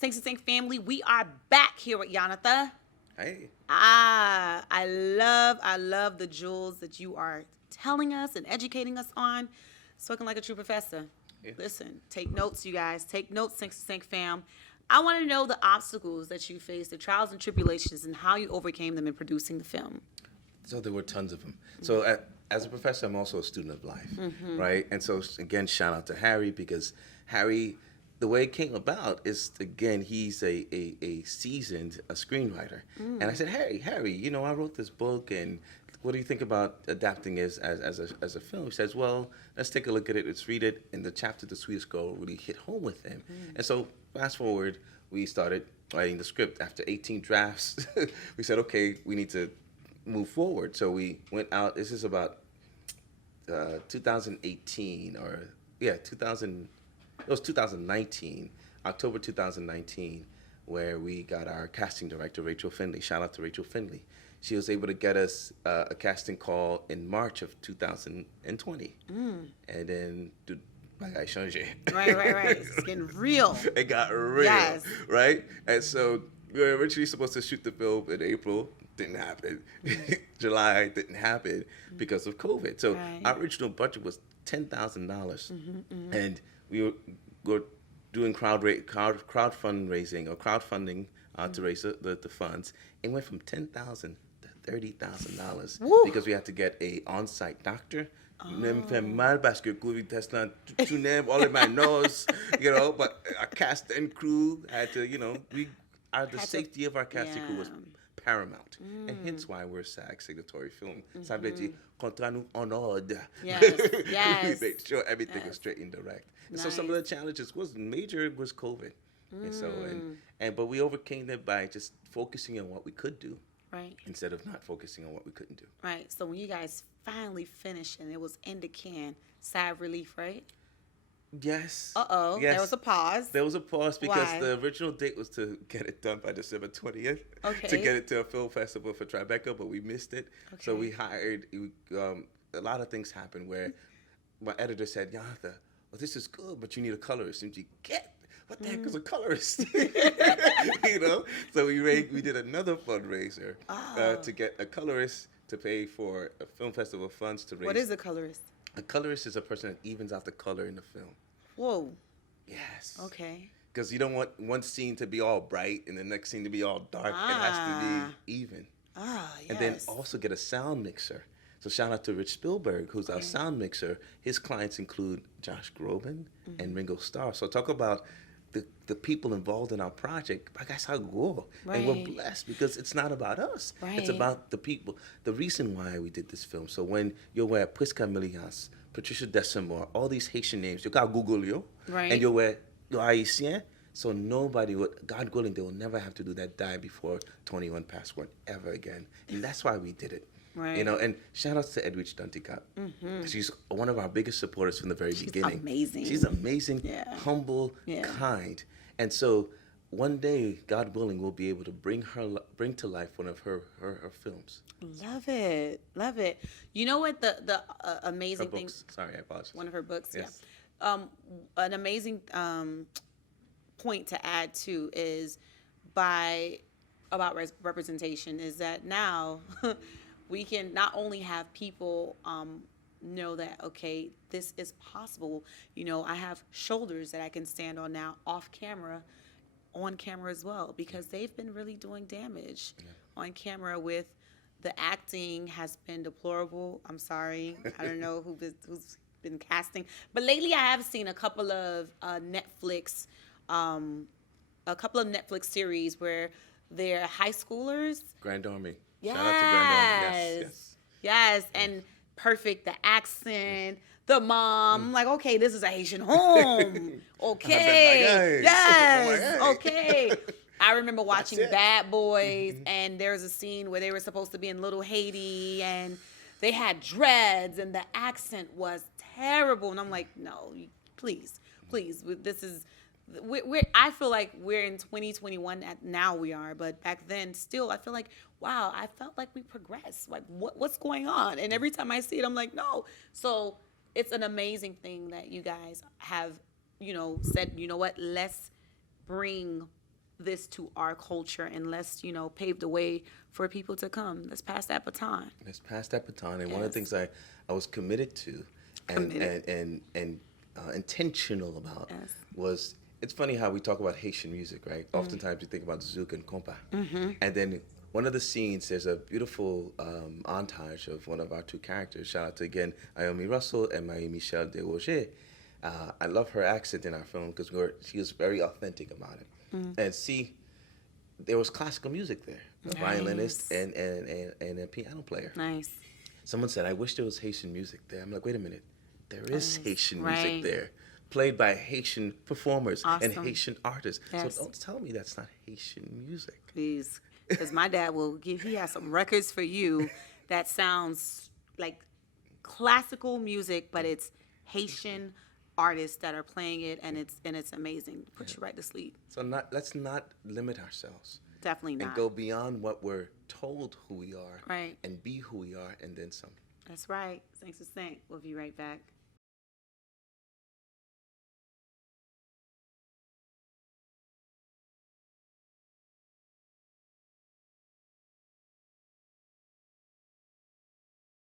seg6 family, we are back here with Yanatha. Hey. I love the jewels that you are telling us and educating us on. Spoken like a true professor. Yeah. Listen, take notes, you guys. Take notes, seg6 fam. I want to know the obstacles that you faced, the trials and tribulations, and how you overcame them in producing the film. So there were tons of them. So as a professor, I'm also a student of life, right? And so, again, shout out to Harry, because Harry, the way it came about is, again, he's a seasoned screenwriter. And I said, Harry, I wrote this book, and what do you think about adapting it as a film? He says, well, let's take a look at it, let's read it. And the chapter, The Sweetest Girl, really hit home with him. And so, fast forward, we started writing the script. After 18 drafts, we said, okay, we need to move forward. So we went out, this is about 2018, it was 2019, October 2019, where we got our casting director, Rachel Finley. Shout out to Rachel Finley. She was able to get us a casting call in March of 2020. And then, I changé. Right. It's getting real. It got real, yes. Right? And so we were originally supposed to shoot the film in April. Didn't happen. July didn't happen because of COVID. So our original budget was $10,000, and we were doing crowdfunding to raise the funds. It went from $10,000 to $30,000 because we had to get a on-site doctor. Me fait mal parce que COVID test tout name all in my nose, But our cast and crew had to, the safety of our cast and crew was paramount, and hence why we're a SAG signatory film. Ça veut dire contrat nous en ordre. Yes. We made sure everything was straight and direct. And so some of the challenges was COVID, and so but we overcame it by just focusing on what we could do, right, instead of not focusing on what we couldn't do. Right. So when you guys finally finished and it was in the can, sigh of relief, right? Yes. Yes. There was a pause. There was a pause because Why? the original date was to get it done by December 20th. Okay. To get it to a film festival for Tribeca, but we missed it. Okay. So we hired, a lot of things happened where my editor said, Yanatha, well, this is good, but you need a colorist. And you get, what the heck is a colorist? So we did another fundraiser to get a colorist to pay for a film festival funds to raise. What is a colorist? A colorist is a person that evens out the color in the film. Whoa. Yes. Okay. Because you don't want one scene to be all bright and the next scene to be all dark. It has to be even. Yes. And then also get a sound mixer. So shout out to Rich Spielberg, who's our sound mixer. His clients include Josh Groban and Ringo Starr. So talk about the people involved in our project. Right. And we're blessed because it's not about us. Right. It's about the people. The reason why we did this film. So when you're where Prisca Millias, Patricia Desimore, all these Haitian names, you got Google you. Right. And you're where you're Haitian. So nobody would, God willing, they will never have to do that die before 21 passport ever again. And that's why we did it. Right. And shout outs to Edwidge Dantica. She's one of our biggest supporters from the very beginning. She's amazing, humble, kind. And so one day, God willing, we'll be able to bring to life one of her films. Love it. You know what the amazing thing? Sorry, I apologize. One of her books, yes. An amazing point to add to is about representation is that now we can not only have people know that, okay, this is possible. I have shoulders that I can stand on now off camera, on camera as well, because they've been really doing damage on camera with the acting has been deplorable. I'm sorry. I don't know who's been casting. But lately I have seen a couple of Netflix series where they're high schoolers. Grand Army. Yes. Shout out to Grand Army. Yes. And perfect, the accent, the mom. I'm like, okay, this is a Haitian home. Okay. Yes. Okay. I remember watching Bad Boys, and there's a scene where they were supposed to be in Little Haiti, and they had dreads, and the accent was terrible. And I'm like, no, please, this is. I feel like we're in 2021 now we are, but back then still I feel like, wow, I felt like we progressed. Like what's going on? And every time I see it, I'm like, no. So it's an amazing thing that you guys have, said, you know what, let's bring this to our culture, and let's, you know, pave the way for people to come. Let's pass that baton. Let's pass that baton. And one of the things I was committed to and intentional about was, it's funny how we talk about Haitian music, right? Oftentimes we think about zouk and compa. And then one of the scenes, there's a beautiful montage of one of our two characters. Shout out to, again, Ayomi Russell and Marie-Michelle Desouvrre. I love her accent in our film because she was very authentic about it. And see, there was classical music there, a violinist and a piano player. Nice. Someone said, I wish there was Haitian music there. I'm like, wait a minute. There is Haitian music there, played by Haitian performers and Haitian artists. So don't tell me that's not Haitian music. Please, because my dad he has some records for you that sounds like classical music, but it's Haitian artists that are playing it, and it's amazing. Put you right to sleep. So let's not limit ourselves. Definitely not. And go beyond what we're told who we are. Right. And be who we are, and then some. That's right. Thanks for saying. We'll be right back.